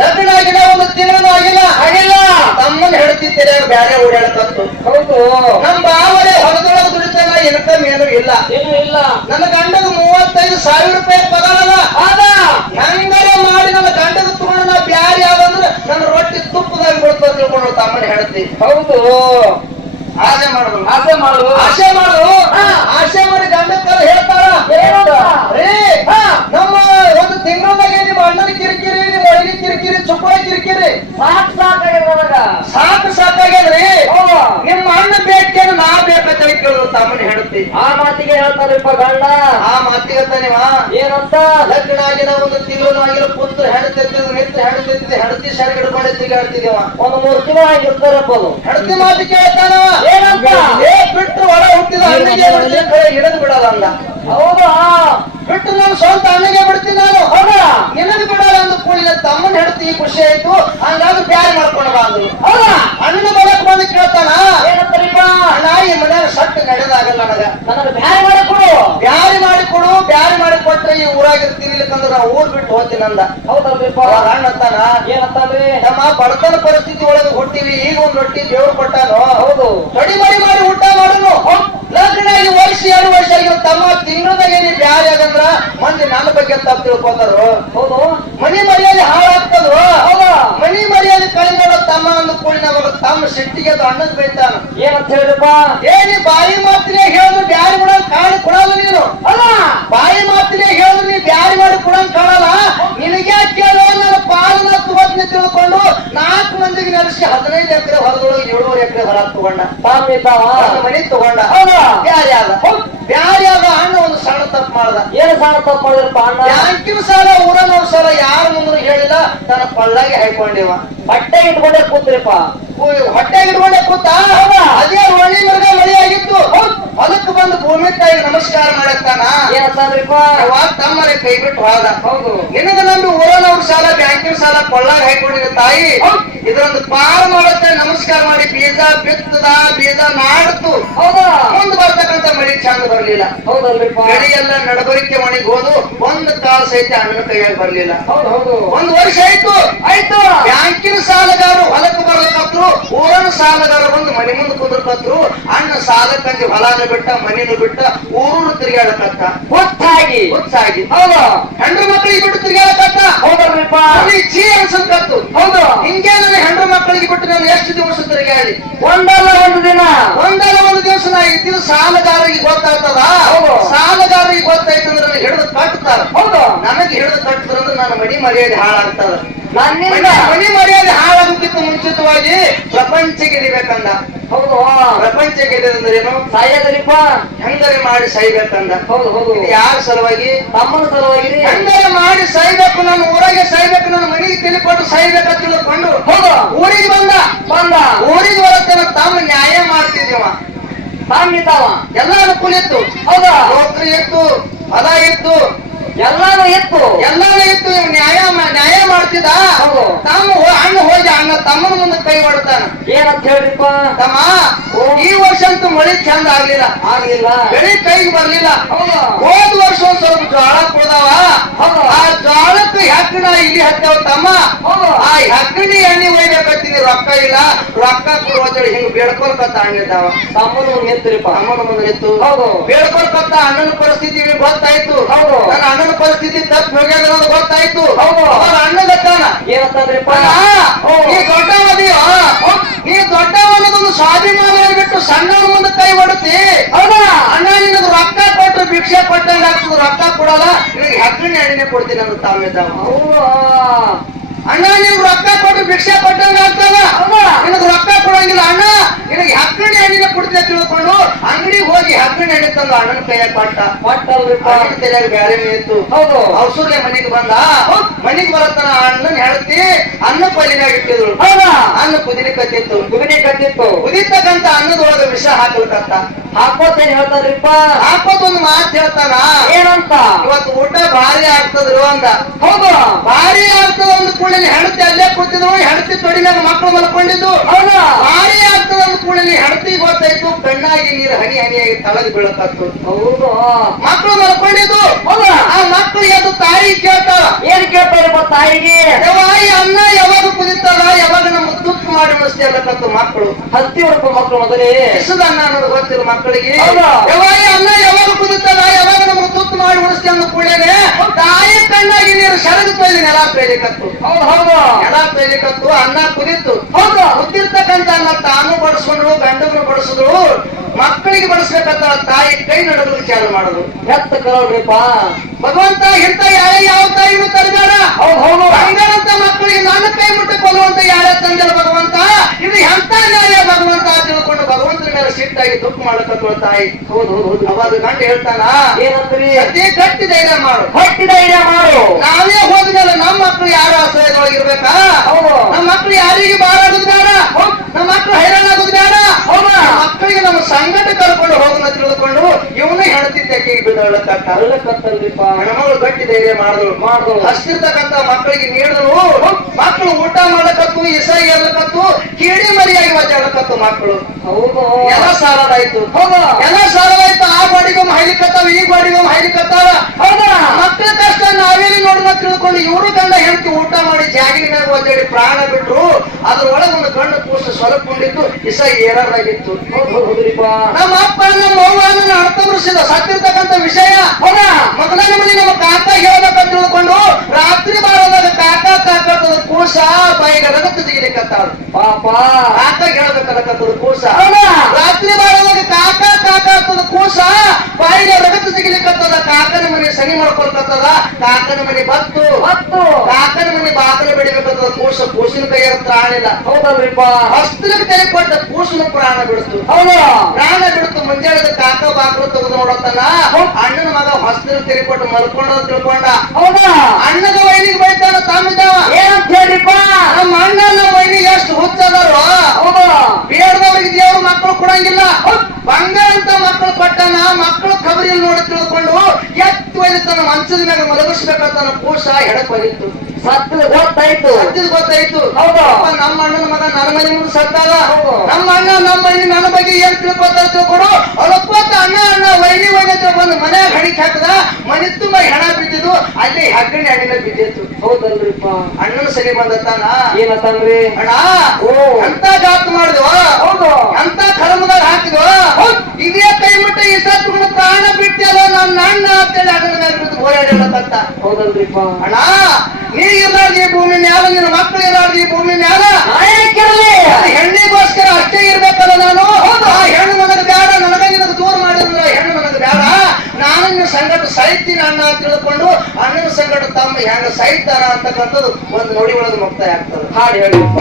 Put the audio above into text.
ಲಗ್ನ ಆಗಿಲ್ಲ ಒಂದು ತಿಂಗಳು ಆಗಿಲ್ಲ. ಆಗಿಲ್ಲ ತಮ್ಮನ್ನ ಹೆಡ್ತಿದ್ದೇನೆ ಬ್ಯಾರೆ ಓಡಾಡ್ತಂತು ಹೌದು. ನಮ್ ಬಾವಲೆ ಹೊರದೊಳಗೆ ದುಡಿತಾನ ಇನ್ಕಮ್ ಏನು ಇಲ್ಲ. ಏನು ಇಲ್ಲ. ನನ್ನ ಗಂಡಗ ಮೂವತ್ತೈದು ಸಾವಿರ ರೂಪಾಯಿ ಪಗಾರ ಅದ. ಹೆಂಗಾರ ಮಾಡಿ ನನ್ನ ಗಂಡಗ ತಗೊಂಡು ನಾ ಬ್ಯಾರೆ ಯಾವಂದ್ರ ನನ್ನ ರೊಟ್ಟಿ ತುಪ್ಪದಾಗ ಬಿಡ್ತಾರೆ ತಿಳ್ಕೊಂಡು ತಮ್ಮನ್ನ ಹೇಳ್ತಿ ಹೌದು. ಆಸೆ ಮಾಡುದು. ಆಸೆ ಮಾಡು ಆಸೆ ಮಾಡು ಹಾ. ಆಸೆ ಮಾಡಿ ಗಂಡಕ್ಕ ಹೇಳ್ತಾರ. ಏನಂತ? ರೇ ನಮ್ಮ ಒಂದು ತಿಂಗಳದಾಗ ನಿಮ್ಮ ಅಣ್ಣನ ಕಿರಿಕಿರಿ ನಿಮ್ಮ ಅಡಿಗೆ ಚುಕ್ಕಳ ಕಿರಿಕಿರಿ ಸಾಕ್ ನನಗ ಸಾಕು ಸಾಕಾಗ್ಯದ್ರಿ. ನಿಮ್ಮ ಅಣ್ಣ ಬೇಕೇನು ನಾ ಬೇಕಂತ ಕೇಳಿದ್ರು ತಮ್ಮನ ಹೆಂಡತಿ ಆ ಮಾತಿಗೆ ಹೇಳ್ತಾರಪ್ಪ ಗಂಡ. ಆ ಮಾತಿಗೆ ನೀವ ಏನಂತ? ಲಗ್ನ ಆಗಿನ ಒಂದು ತಿಂಗಳು ಆಗಿಲ್ಲ ಪುತ್ರ ಹೆಣತಿದ್ದು ಮಿತ್ರ ಹೆಣತಿದ್ದೆ ಹೆಣತಿ ಸರಿ ಹಿಡ್ಕೊಂಡು ತಿರುಗಾಡ್ತಿದ್ದೇವ ಒಂದು ಮೂರು ತಿಂಗಳು ಆಗಿರ್ತಾರಪ್ಪ ಅದು. ಹೆಣತಿ ಮಾತು ಕೇಳ್ತಾನವ ಏನಂತ? ಏ ಬಿಟ್ಟು ಒಳ ಹುಟ್ಟಿದ ಅಣ್ಣಿಗೆ ಹಿಡಿದು ಬಿಡಲ್ಲ ಅಂದ ಹೌದಾ ಬಿಟ್ಟು ನಾನು ಸ್ವಂತ ಅಣ್ಣಿಗೆ ಬಿಡ್ತೀನಿ ನಾನು ಹೌದಾ ನಿನಗೆ ಬಿಡಲ್ಲ ಅಂದ ಕೂಡಲೇ ಹೆಂಡತಿ ಖುಷಿ ಆಯ್ತು ಹಂಗಾಗಿ ಬ್ಯಾರೆ ಮಾಡ್ಕೊಂಡ ಬಂದ್ರು ಹೌದಾ? ಅಣ್ಣನ ಬಲಕ್ ಬಂದು ಕೇಳ್ತಾನ? ಏನಂತಾರಿಪ್ಪ ಅಣ್ಣ ಈ ಮನ್ಯಾಗ ಸಟ್ ನಡೆದಾಗಲ್ಲ ನನಗ. ನನಗೆ ಬ್ಯಾರೆ ಮಾಡಿಕೊಡು ಬ್ಯಾರಿ ಮಾಡಿಕೊಡು ಬ್ಯಾರಿ ಮಾಡಿ ಕೊಟ್ರೆ ಈ ಊರಾಗಿರ್ತೀನಿ ಇಲ್ಲಕಂದ್ರ ನಾ ಊರ್ ಬಿಟ್ಟು ಹೋಗ್ತೀನಿ ಅಂದ. ಹೌದಲ್ರಿಪ್ಪ ಅಣ್ಣ ಅಂತಾನ ಏನಂತಾನ್ರಿ? ನಮ್ಮ ಬಡತನ ಪರಿಸ್ಥಿತಿ ಒಳಗೆ ಹುಟ್ಟಿವಿ ಈಗ ಒಂದ್ ರೊಟ್ಟಿ ದೇವ್ರು ಕೊಟ್ಟಾನು? ಹೌದು. ಕಡಿ ಮಾಡಿ ಮಾಡಿ ಊಟ ಮಾಡುನು. ಲಗ್ನ ಈ ವರ್ಷ ಎರಡು ವರ್ಷ ಆಗಿರೋ ತಮ್ಮ ತಿಂಗಳದಾಗ ಏನಿ ಬ್ಯಾರಿ ಆಗಂದ್ರ ಮಂದಿ ನನ್ನ ಬಗ್ಗೆ ತಪ್ಪು ತಿಳ್ಕೊಂಡರು. ಹೌದು. ಮನಿ ಮರ್ಯಾದೆ ಹಾಳಾಗ್ತದ ಹೌದಾ ಮನಿ ಮರ್ಯಾದೆ ಕಳಿಬೇಡ ತಮ್ಮ ಅವರು ಕೂಡಿ ತಮ್ಮ ಸಿಟ್ಟಿಗೆ ಅಣ್ಣದ್ ಬೈತಾನ. ಏನಂತ ಹೇಳಿದಪ್ಪ ಏನಿ ಬಾಯಿ ಮಾತಿನೇ ಹೇಳಿದ್ರು ಬ್ಯಾರಿ ಕೂಡ ಕಾಣ್ ಕೊಡಲ್ಲ ನೀನು. ಅಲ್ಲ? ಬಾಯಿ ಮಾತಿನೇ ಹೇಳಿದ್ರು ನೀ ಬ್ಯಾರಿ ಮಾಡಿ ಕೊಡಂಗ್ ಕಾಣಲ್ಲ ನಿನಗೆ ಕೇಳೋ ನನ್ನ ಪಾಲನ ತಗೋದ್ನಿ ತಿಳ್ಕೊಂಡು ನಾಲ್ಕು ಮಂದಿಗೆ ನೆಲೆಸಿ ಹದಿನೈದು ಎಕರೆ ಹೊರದೊಳಗೆ ಏಳುವರೆ ಎಕರೆ ಹೊರ ತಗೊಂಡ. ಪಾಪ ಇದ್ದಾವ? ಮನಿ ತಗೊಂಡ. ಬ್ಯಾರಿ ಆದ. ಬ್ಯಾರಿ ಆದ ಅಣ್ಣ ಒಂದು ಸಣ್ಣ ತಪ್ಪು ಮಾಡ್ದ. ಏನು ಸಣ್ಣ ತಪ್ಪು ಮಾಡಿದ್ರಪ್ಪ ಅಣ್ಣ? ಬ್ಯಾಂಕಿನ ಸಾಲ ಮುಂದೆ ಹೇಳಿಲ್ಲ ತನ್ನ ಕೊಳ್ಳಾಗೆ ಹಾಕೊಂಡಿವ ಬಟ್ಟೆ ಇಟ್ಕೊಂಡೆ ಕೂತ್ರಿಪ್ಪ. ಹೊಟ್ಟೆ ಇಟ್ಕೊಂಡೆ ಕೂತ ಅದೇ ಒಳ್ಳಿ ಮೃಗ ಮಳಿ ಆಗಿತ್ತು ಹೊಲಕ್ಕೆ ಬಂದು ಭೂಮಿ ತಾಯಿ ನಮಸ್ಕಾರ ಮಾಡತ್ತಾನ? ಏನಂತಂದ್ರಿಪ್ಪ ತಮ್ಮನೆ ಕೈ ಬಿಟ್ಟು ಹೋದ ಹೌದು. ನಿನಗ ನಂದು ಊರನವ್ರ ಸಾಲ ಸಾಲ ಕೊಳ್ಳಾಗ ಹಾಕೊಂಡಿದೆ ತಾಯಿ ಇದೊಂದು ಪಾರು ಮಾಡುತ್ತೆ ನಮಸ್ಕಾರ ಮಾಡಿ ಬೀಜ ಬಿತ್ತದ ಬೀಜ ನಾಡ್ತು. ಹೌದಾ? ಮುಂದ್ ಬರ್ತಕ್ಕಂತ ಮಳಿ ಚಂದ ಬರ್ಲಿಲ್ಲ. ಹೌದಲ್ರಿಪ್ಪ. ಬೆಳಿ ಎಲ್ಲ ನಡಬರಿಕೆ ಮಣಿಗೆ ಹೋದು ಒಂದ್ ಕಾಲ ಸಹಿತ ಅಣ್ಣನ ಕೈಯಾಗ ಬರ್ಲಿಲ್ಲ. ಹೌದು ಒಂದು ವರ್ಷ ಆಯ್ತು. ಆಯ್ತು? ಬ್ಯಾಂಕಿನ ಸಾಲಗಾರರು ಹೊಲಕ್ಕೆ ಬರ್ಲಿಕ್ಕತ್ರು ಊರನ ಸಾಲಗಾರ ಬಂದು ಮನೆ ಮುಂದೆ ಕುಂದ್ರಕತ್ರು ಅಣ್ಣ ಸಾಲಕ್ಕಂತ ಹೊಲನು ಬಿಟ್ಟ ಮನೇನು ಬಿಟ್ಟ ಊರು ತಿರುಗಾಡಕತ್ತ ಒತ್ತಾಗಿ ಒತ್ತಾಗಿ ಹೌದಾ? ಹೆಣ್ಣು ಮಕ್ಕಳಿಗೆ ಬಿಟ್ಟು ತಿರುಗಾಡಕತ್ತ ಹೌದಲ್ರಿಪ್ಪ ಅಲ್ಲಿ ಚೀ ಅನ್ಸಕ್ಕತ್ತು ಹೌದು. ಹಿಂಗೆ ನನ್ನ ಹೆಣ್ಣು ಮಕ್ಕಳಿಗೆ ಬಿಟ್ಟು ನಾನು ಎಷ್ಟು ದಿವಸ ತಿರುಗಾಡಿ ಒಂದಲ್ಲ ಒಂದು ದಿನ. ಒಂದಲ್ಲ ಒಂದು ದಿವಸ ನಾ ಇದ್ದಿದ್ದು ಸಾಲಗಾರರಿಗೆ ಗೊತ್ತಾಗ್ತದ? ಹೌದು. ಸಾಲಗಾರರಿಗೆ ಗೊತ್ತಾಯ್ತಂದ್ರೆ ಹಿಡಿದು ಕಟ್ತಾರ ಹೌದು. ನನಗೆ ಹಿಡಿದು ಕಟ್ಟಿದ್ರಂದ್ರೆ ನಾನು ಮಡಿ ಮರ್ಯಾದೆ ಹಾಳಾಗ್ತದ. ನನ್ನಿಂದ ಮನಿ ಮರ್ಯಾದೆ ಹಾಳಾಗುತ್ತಿತ್ತು ಮುಂಚಿತವಾಗಿ ಪ್ರಪಂಚ ಗೆದಿಬೇಕಂದ ಹೌದು. ಪ್ರಪಂಚ ಗೆದ್ದಂದ್ರೆ ಏನು ಸಾಯದರಿಪ್ಪ. ಹೆಂಗರೆ ಮಾಡಿ ಸೈಬೇಕಂದ. ಹೌದು ಹೌದು. ಯಾರ ಸಲುವಾಗಿ? ತಮ್ಮನ ಸಲುವಾಗಿ ಹೆಂಗರೆ ಮಾಡಿ ಸಾಯ್ಬೇಕು ನನ್ನ ಊರಾಗೆ ಸಾಯ್ಬೇಕು ನನ್ನ ಮನೆಗೆ ತಿಳ್ಕೊಂಡು ಸಾಯ್ಬೇಕಂತ ತಿಳ್ಕೊಂಡು ಹೌದು. ಊರಿಗೆ ಬಂದ. ಬಂದ. ಊರಿಗೆ ಬರತ್ತನ ತಮ್ಮ ನ್ಯಾಯ ಮಾಡ್ತಿದ್ದೀವ. ತಾಮಿದ್ದಾವ ಎಲ್ಲ ಅನುಕೂಲ ಇತ್ತು. ಹೌದಾ. ನೌಕರಿ ಇತ್ತು ಅದ ಇತ್ತು. ಎಲ್ಲಾನು ಇತ್ತು. ಎಲ್ಲಾನು ಇತ್ತು. ನ್ಯಾಯ ನ್ಯಾಯ ಮಾಡ್ತಿದ್ದ ಹೌದು. ತಮ್ಮ ಹೋ- ಅಣ್ಣ ಹೋಗಿ ಅಣ್ಣ ತಮ್ಮನ ಮುಂದೆ ಕೈ ಹೊಡ್ತಾನ. ಏನಂತ ಹೇಳಿಪ್ಪ ತಮ್ಮ ಈ ವರ್ಷ ಅಂತೂ ಮಳಿ ಚಂದ ಆಗ್ಲಿಲ್ಲ. ಆಗ್ಲಿಲ್ಲ. ಬೆಳಿ ಕೈಗೆ ಬರ್ಲಿಲ್ಲ. ಹೌದು. ವರ್ಷ ಒಂದ್ ಸ್ವಲ್ಪ ಜ್ವಾಳ ಕೊಡ್ದಾವ. ಆ ಜ್ವಾಳಕ್ಕೆ ಹೆಕ್ಕಣ ಇಲ್ಲಿ ಹತ್ತವ ತಮ್ಮ. ಆ ಹೆಕ್ಕಣಿ ಎಣ್ಣೆ ಒಯ್ಬೇಕತ್ತೀನಿ ರೊಕ್ಕ ಇಲ್ಲ. ರೊಕ್ಕ ಕೊಡುವಂತೇಳಿ ಹಿಂಗ್ ಬೇಡ್ಕೊಳ್ಕತ್ತ ಅಣ್ಣಿದ್ದಾವ ತಮ್ಮನು ನಿಂತ್ರಿಪ್ಪ. ಅಮ್ಮನ ಮುಂದೆ ನಿಂತು. ಹೌದು. ಬೇಡ್ಕೊಳ್ಕತ್ತ ಅಣ್ಣನ ಪರಿಸ್ಥಿತಿ ಗೊತ್ತಾಯ್ತು. ಹೌದು. ನನ್ನ ಅಣ್ಣನ ಪರಿಸ್ಥಿತಿ ತಪ್ಪು ಹೋಗ್ಯದ ಅನ್ನೋದು ಗೊತ್ತಾಯ್ತು. ಹೌದು. ಅವ್ರ ಅಣ್ಣ ಗೊತ್ತಾನ ಏನಂತಂದ್ರಿಪ್ಪ ನೀ ದೊಡ್ಡವದಿಯೋ ನೀ ದೊಡ್ಡವನ್ನದೊಂದು ಸ್ವಾಭಿಮಾನ ಬಿಟ್ಟು ಸಣ್ಣವನ ಮುಂದೆ ಕೈ ಹೊಡುತ್ತಿ ಹೌದಾ ಅಣ್ಣ ನಿನಗೆ ರೊಕ್ಕ ಕೊಟ್ರು ಭಿಕ್ಷೆ ಕೊಟ್ಟಂಗ ಆಗ್ತದ ರೊಕ್ಕ ಕೊಡಲ್ಲ ನಿನಗೆ ಎಣ್ಣೆ ಕೊಡ್ತೀನಿ ಅಂತ ತಾವೇದ ಅಣ್ಣ ನಿಮ್ಗೆ ರೊಕ್ಕ ಕೊಟ್ಟು ಭಿಕ್ಷೆ ಕೊಟ್ಟಂಗ ಆಗ್ತದ? ನಿನಗೆ ರೊಕ್ಕ ಕೊಡಂಗಿಲ್ಲ. ಅಣ್ಣ ನಿನಗೆ ಹಕ್ಕಣಿ ಹಣ್ಣಿನ ಕೊಡ್ತೀನಿ ತಿಳ್ಕೊಂಡು ಅಂಗಡಿಗೆ ಹೋಗಿ ಹಕ್ಕಣಿ ಎಣ್ಣೆ ತಂದು ಅಣ್ಣನ ಕೈಯಾಗ ಕೊಟ್ಟ. ಕೊಟ್ಟಲ್ರಿಪ್ಪ. ಬೇರೆ ಕೈಯಾಗ ಬ್ಯಾರೆ ನಿಂತು ಹೌದು. ಔಷಧ ಮನೆಗೆ ಬಂದ. ಮನೆಗೆ ಬರತನ ಅಣ್ಣನ ಹೇಳ್ತಿ ಅನ್ನ ಪಲ್ಲಿನಾಗ ಇಟ್ಟಿದ್ರು ಹೌದಾ ಅನ್ನ ಕುದಿಲಿಕತ್ತಿತ್ತು ಕುದಿನಿ ಕಟ್ಟಿತ್ತು ಕುದಿತಕ್ಕಂತ ಅನ್ನದೊಳಗ ವಿಷ ಹಾಕ್ಬೇಕಂತ ಹಾಕೋತೇನೆ ಹೇಳ್ತಾರ್ರಿಪ್ಪ ಹಾಕೋದೊಂದು ಮಾತು ಹೇಳ್ತಾನ. ಏನಂತ? ಇವತ್ತು ಊಟ ಭಾರಿ ಆಗ್ತದ್ರು ಅಂದ. ಹೌದು. ಭಾರಿ ಆಗ್ತದ ಅಂದ ಕೂಡಲೇ ಹೆಣತಿ ಅಲ್ಲೇ ಕೂತಿದ್ರು ಹೆಣತಿ ತೊಡಿನಾಗ ಮಕ್ಕಳು ಮಲ್ಕೊಂಡಿದ್ದು. ಹೌದಾ? ಭಾರಿ ಆಗ್ತದ ಅಂದ ಕೂಡಲೇ ಹೆಣತಿ ಗೊತ್ತಾಯ್ತು ಕಣ್ಣಾಗಿ ನೀರು ಹನಿ ಹನಿಯಾಗಿ ತಳಗ್ ಬೀಳಕತ್ತು. ಹೌದು. ಮಕ್ಕಳು ಮಲ್ಕೊಂಡಿದ್ದು. ಹೌದಾ? ಆ ಮಕ್ಕಳು ಎದ್ದು ತಾಯಿ ಕೇಳ್ತಾಳ. ಏನ್ ಕೇಳ್ತಾರಪ್ಪ ತಾಯಿಗೆ? ಯಾವಾಗ ಕುದಿತಾರ ಯಾವಾಗ ನಮ್ಮ ತುಪ್ಪ ಮಾಡಿ ಮಸ್ತಿ ಅನ್ನಕ್ಕಂತ ಮಕ್ಕಳು. ಹತ್ತಿ ಒಡಪ ಮಕ್ಕಳು ಮೊದಲೇ. ಎಷ್ಟದ ಅನ್ನ ಅನ್ನೋದು ಗೊತ್ತಿಲ್ಲ ಮಕ್ಕಳಿಗೆ. ಯಾವಾಗ ಅನ್ನ ಯಾವಾಗ ಕುದಿತಾರ ಯಾವಾಗ ನಮ್ಮ ತುಪ್ಪ ಮಾಡಿ ಮಸ್ತಿ ಅನ್ನೋ ಕೂಡ ತಾಯಿ ಕಣ್ಣಾಗಿ ನೀರು ಸರದು ಪೇಲಿ ನೆಲ ಪೇಲಿಕತ್ತು ಹೌದು ಹೌದು. ನೆಲ ಪೇಲಿಕತ್ತು ಅನ್ನ ಅನ್ನ ತಾನು ಬಡಿಸ್ಕೊಂಡ್ರು ಗಂಡಗರು ಬಡಿಸಿದ್ರು ಮಕ್ಕಳಿಗೆ ಬಡಿಸ್ಬೇಕಂತ ತಾಯಿ ಕೈ ನಡೆದು ವಿಚಾರ ಮಾಡುದು ಎತ್ತ ಕರೋಡ್ರಿಪ್ಪ ಭಗವಂತ ಇಂತ ಯಾರ ಯಾವ ತಾಯಿನು ತರಬೇಡ ಹೌದು ಹಂಗಂತ ಮಕ್ಕಳಿಗೆ ನನ್ನ ಕೈ ಮುಟ್ಟಿ ಕೊಲ್ಲುವಂತ ಯಾರೇ ತಂದಿಲ್ಲ ಭಗವಂತ ಇದು ಎಂತ ನ್ಯಾಯ ಭಗವಂತ ತಿಳ್ಕೊಂಡು ಭಗವಂತನ ಮೇಲೆ ಸಿಟ್ಟಾಗಿ ದುಃಖ ಮಾಡಕತ್ತವ ತಾಯಿ. ಹೌದು ಹೌದು. ಅವಾಗ ಗಂಡ ಹೇಳ್ತಾನ? ಏನಂದ್ರಿ ಅದೇ ಗಟ್ಟಿ ಧೈರ್ಯ ಮಾಡು. ಗಟ್ಟಿ ಧೈರ್ಯ ಮಾಡು. ನಾವೇ ಹೋದ್ಮೇಲೆ ನಮ್ಮ ಮಕ್ಕಳು ಯಾರು ಆಶ್ರಯದೊಳಗಿರ್ಬೇಕಾ? ಹೌದು. ನಮ್ಮ ಮಕ್ಕಳು ಯಾರಿಗೆ ಬಾರಾಗೋದು ಬೇಡ ನಮ್ಮ ಮಕ್ಕಳು ಹೈರಾಣಾಗೋದು ಬೇಡ ಹೌದಾ? ಮಕ್ಕಳಿಗೆ ಕಲ್ಕೊಂಡು ಹೋಗೋಣ ತಿಳ್ಕೊಂಡು ಇವನೇ ಹೆಣತಿ ತೆಕ್ಕಿಗೆ ಬಿದ್ದಳಕತ್ತ ಅಲ್ಲಕತ್ತಲ್ರಿಪ್ಪ ಹೆಣ್ಮಗಳು ಗಟ್ಟಿ ಧೈರ್ಯ ಮಾಡಿದ್ರು ಮಾಡಿದ್ರು ಹಸ್ತಿರ್ತಕ್ಕಂತ ಮಕ್ಕಳಿಗೆ ನೀಡಿದ್ರು ಮಕ್ಕಳು ಊಟ ಮಾಡಕತ್ತು ಇಸ ಕತ್ತು ಕಿಡಿ ಮಕ್ಕಳು ಹೌದು. ಎಲ್ಲ ಸಾಲದಾಯ್ತು. ಹೌದು ಎಲ್ಲ ಸಾಲದಾಯ್ತು. ಆ ಗಾಡಿಗೊಮ್ಮೆ ಹೈಲಿಕತ್ತಾವ ಈ ಗಾಡಿಗೊಮ್ಮೆ ಹೈಲಿಕತ್ತಾವ ಹೌದಾ ಮಕ್ಕಳ ಕಷ್ಟ ನಾವೇಲಿ ನೋಡನ ತಿಳ್ಕೊಂಡು ಇವರು ಗಂಡ ಹೆಂಡತಿ ಊಟ ಮಾಡಿ ಜಾಗಿನ ಮ್ಯಾಗ ಒದ್ದಾಡಿ ಪ್ರಾಣ ಬಿಟ್ರು ಅದ್ರೊಳಗೆ ಒಂದು ಗಂಡು ಕೂಸ ಸ್ವಲ್ಪಕೊಂಡಿತ್ತು ಇಸ ಏರಾಗಿತ್ತು ನಮ್ಮ ಅಪ್ಪ ನಮ್ಮ ಅವ್ವ ಅರ್ಥ ಅರ್ಥಮೃಷಿದ ಸತ್ತಿರ್ತಕ್ಕಂಥ ವಿಷಯ. ಹೌದಾ ಮಗನ ಮನೆ ನಮ್ಮ ಕಾಕ ಹೇಳ್ಬೇಕಂತ ತಿಳ್ಕೊಂಡು ರಾತ್ರಿ ಬಾರದಾಗ ಕಾಕ ಕಾಕ ಕೂಸ ಬಾಯಿಗೆ ರಗತ್ತು ಜಿಗಿಲಿಕ್ಕತ್ತಾಳ ಪಾಪ. ಕಾಕ ಹೇಳ್ಬೇಕಲ್ಲಕತ್ತದ ಕೂಸ ರಾತ್ರಿ ಬಾರದಾಗ ಕಾಕ ಕಾಕ ಆಗ್ತದ ಕೂಸ ಬಾಯಿಗೆ ರಗತ ಜಿಗಿಲಿಕ್ಕತ್ತದ ಕಾಕನ ಮನೆ ಸನಿ ಮಾಡ್ಕೊಳ್ಕತ್ತದ ಕಾಕನ ಮನೆ ಬತ್ತು. ಬತ್ತು. ಕಾಕನ ಮನೆ ಬಾಕಲು ಬೆಳಿಬೇಕಂತದ ಕೂಸ ಕೂಸಿನ ಕೈಯಾಗ ತ್ರಾಣಿಲ್ಲ ಹೌದಲ್ರಿಪ್ಪ. ಹಸ್ತಿನ ಕೈ ಕೊಟ್ಟ ಕೂಸನ ಪ್ರಾಣ ಬಿಡ್ತು. ಹೌದು. ಪ್ರಾಣ ಬಿಡ್ತು ಮುಂಜಾನೆ ಕಾಕ ಬಾಕಲು ತೆಗೆದು ನೋಡತ್ತನ ಅಣ್ಣನ ಮಗ ಹಸ್ತಿನ ತೆರೆ ಕೊಟ್ಟು ಮಲ್ಕೊಂಡ ತಿಳ್ಕೊಂಡ. ಹೌದಾ? ಅಣ್ಣನ ವೈನಿಗೆ ಬೈತಾನ ತಾಮಿದ್ದಾವ ಏನಂತ ಹೇಳಿಪ್ಪ ನಮ್ಮ ಅಣ್ಣನ ವೈನಿಗೆ ಎಷ್ಟು ಹುಚ್ಚದಾರೋ ಹೌದು ಬೇಡದವ್ರಿಗೆ ದೇವ್ರು ಮಕ್ಕಳು ಕೊಡಂಗಿಲ್ಲ ಬಂಗಾರ ಅಂತ ಮಕ್ಕಳು ಕೊಟ್ಟನ ಮಕ್ಕಳು ಖಬರಿಯಲ್ಲಿ ನೋಡಿ ತಿಳ್ಕೊಂಡು ತನ್ನ ಮಂಚದ ಮ್ಯಾಗ ಮಲಗಿಸ್ಬೇಕಂತ ತನ್ನ ಎಡಕ್ ಹೋಗಿತ್ತು ಸತ್ತದ ಗೊತ್ತಾಯ್ತು. ಸತ್ತಿದ್ ಗೊತ್ತಾಯ್ತು. ಹೌದು. ನಮ್ಮ ಅಣ್ಣನ ಮಗ ನನ್ನ ಮನೆ ಮುಂದೆ ಸತ್ತಾಗ. ನಮ್ಮ ಅಣ್ಣ ನಮ್ಮ ಮನೆ ನನ್ನ ಬಗ್ಗೆ ಏನ್ ತಿಳ್ಕೊತ ತಿಳ್ಕೊಡು ಅವಳಪ್ಪತ್ತ ಅಣ್ಣ ಅಣ್ಣ ವೈನಿ ವೈನಿ ಹತ್ರ ಬಂದು ಮನ್ಯಾಗ ಹಣಿಕ್ ಹಾಕದ. ಮನೆ ತುಂಬ ಹೆಣ ಬಿದ್ದಿದ್ದು. ಅಲ್ಲಿ ಹಗ್ಗಣಿ ಹಣ್ಣಿನ ಬಿದ್ದಿತ್ತು. ಹೌದಲ್ರಿಪ್ಪ. ಅಣ್ಣನ ಸರಿ ಬಂದತ್ತಾನ ಏನಂತಂದ್ರಿ ಅಣ್ಣ ಓ. ಅಂತ ಜಾತ್ ಮಾಡಿದ್ವ ಹೌದು ಎಂತ ಕರ್ಮದಾಗ ಹಾಕಿದ್ವ ಇದೇ ಕೈ ಮುಟ್ಟ ಈ ಸತ್ಕೊಂಡು ಪ್ರಾಣ ಬಿಟ್ಟಲ್ಲ ನನ್ನ ಅಣ್ಣ ಅಂತೇಳಿ ಅಣ್ಣನ ಮೇಲೆ ಬಿದ್ದು ಹೋರಾಡಿರತ್ತ ಹೌದಲ್ರಿಪ್ಪ. ಅಣ್ಣ ನೀ ಇರ್ಲಾರ್ದು ಈ ಭೂಮಿ ಮ್ಯಾಲ ನಿನ್ನ ಮಕ್ಕಳು ಇರ್ಲಾರ್ದು ಈ ಭೂಮಿ ಮ್ಯಾಲ. ಹೆಣ್ಣಿಗೋಸ್ಕರ ಅಷ್ಟೇ ಇರ್ಬೇಕಲ್ಲ ನಾನು? ಆ ಹೆಣ್ಣು ನನಗೆ ಬೇಡ ನನಗ ನಿನಗೆ ದೂರ ಮಾಡಿದ್ರ ಹೆಣ್ಣು ನನಗೆ ಬೇಡ. ನಾನು ನಿನ್ನ ಸಂಗಟ ಸಾಯ್ತೀನಿ ಅಣ್ಣ ಅಂತ ತಿಳ್ಕೊಂಡು ಅಣ್ಣನ ಸಂಗಟ ತಮ್ಮ ಹೆಂಗ ಸಾಯ್ತಾರ ಅಂತಕ್ಕಂಥದ್ದು ಒಂದು ನೋಡಿ ಒಳಗೆ ಮುಕ್ತಾಯ ಆಗ್ತದೆ. ಹಾಡು ಹೇಳಿಪ್ಪ